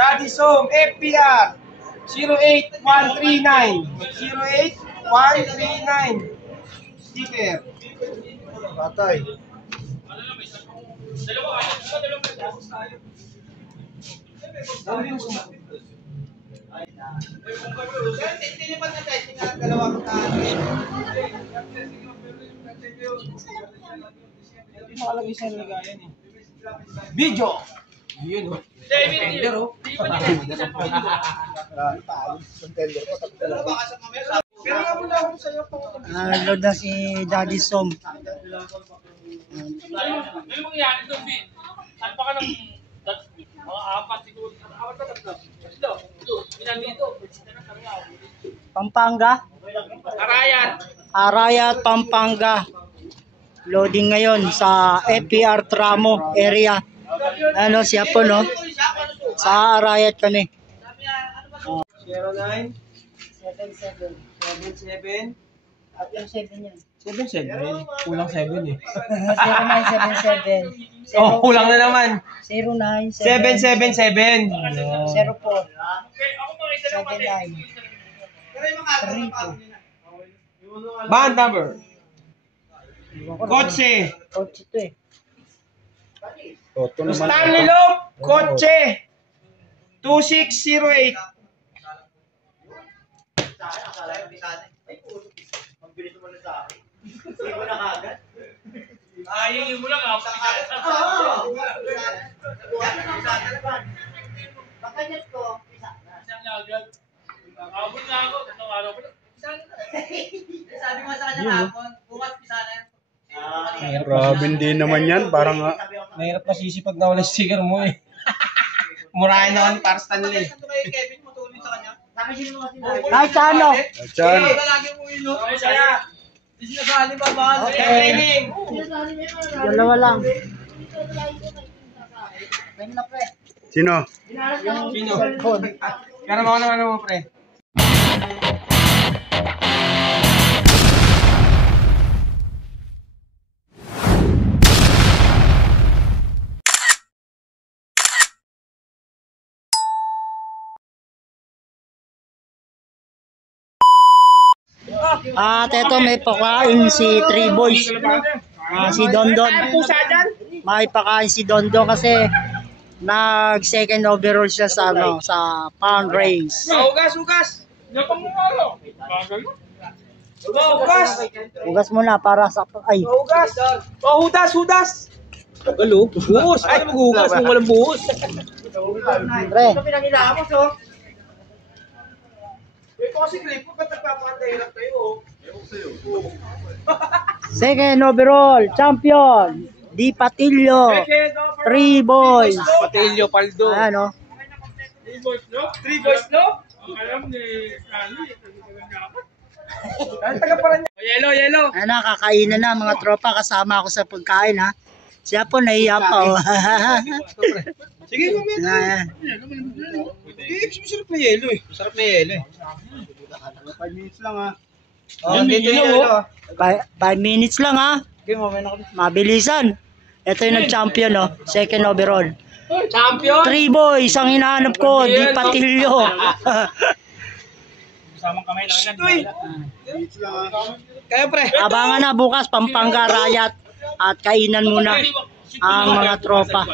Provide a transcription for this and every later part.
Daddy Som, FPR 08139. 08139. Sticker. Patay. Makalagay sa lagayan eh. Video! Yun o. Tender o. Load na si Daddy Som. Ano yung mangyayari doon, Bin? Saan pa ka ng mga apat siguro? Apat na tatlo. Tatlo. Pinandito. Pampanga? Arayat, Pampanga. Loading ngayon sa FPR Tramo area. Ano siya po no? Sa Arayat kami. 09 77. 77 At yung 7 yan. 77. Kulang 7 eh. 0977. Oh, kulang na naman. 0977. 777. 04. Okay, ako makita ng 79. 32. Band number. Kotse. Kotse to eh. Toto naman. Stanley Lop. Kotse. 2608. Ayun mo lang ako. Bakanyat ko. Isang na agad. Abot na ako. Itong araw ko. Sabi mo sa kanya hapon, bukas pisa na. Grabe din naman yan. Parang Mahirap masisi pag nawala sticker mo eh. Murahin naman para Stanley. Kevin, matulid sa kanya. Ay, Chano. Chan. Ay, saya. Okay. Dalawa lang. Sino? Sino? Pero mga naman mo pre. At eto may pakain si Three Boys. Si Dondon. May pakain si Dondon kasi nag second overall siya sa ano sa pound race. Ugas! Napang mo ano? Bagal mo? Ugas! Ugas muna para sa ay. Ugas! Hudas! Tagalo, buhos. Ay, maghugas kung walang buhos. Pre. Ito kasi clip ko, ba't nagpapakatahirap kayo? Second overall champion Di Patillo. Three Boys. Patillo, Paldo. Ano? 3 boys, no? 3 boys, no? Ang alam ni Stanley. Ang taga pa rin. Yellow. Ano, kakainan na mga tropa, kasama ako sa pagkain ha. Siya po nahiya pa oh. Sige, mamaya. Masarap na yellow eh. 5 minutes lang ha. Oh, dito yung 5 minutes lang ha. Mabilisan. Ito yung nag-champion no. Second overall. champion. Three Boys ang hinahanap ko. Di Patillo. Samang kamay lang yan. Minutes lang ha. Kayo pre. Abangan na bukas Pampanga Arayat. At kainan muna ang mga tropa.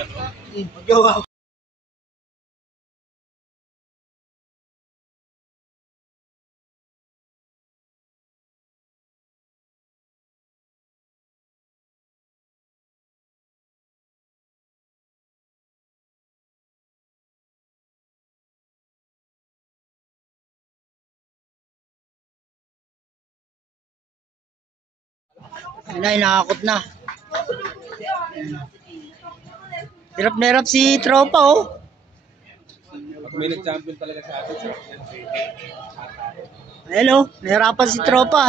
Ay, nakakot na. Hirap na hirap si tropa oh. May nag-champion talaga sa atin. Hello, nahirapan si tropa.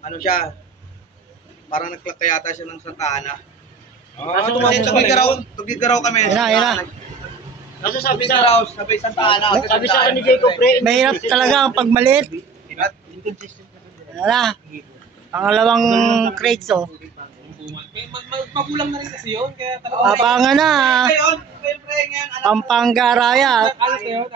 Ano siya? Parang nagklaka yata siya ng Santa Ana. Ah, Kasi tugigaraw kami. Yan. Tugigaraw, sabi Santa Ana. Sabi sa akin ni Jacob, mahirap talaga ang pagmalit. Wala. Pangalawang crates, oh. Magulang na rin kasi yun, kaya talaga. Abangan na. Ngayon, pre, ngayon, anak Pampanga Raya. Alas na yun,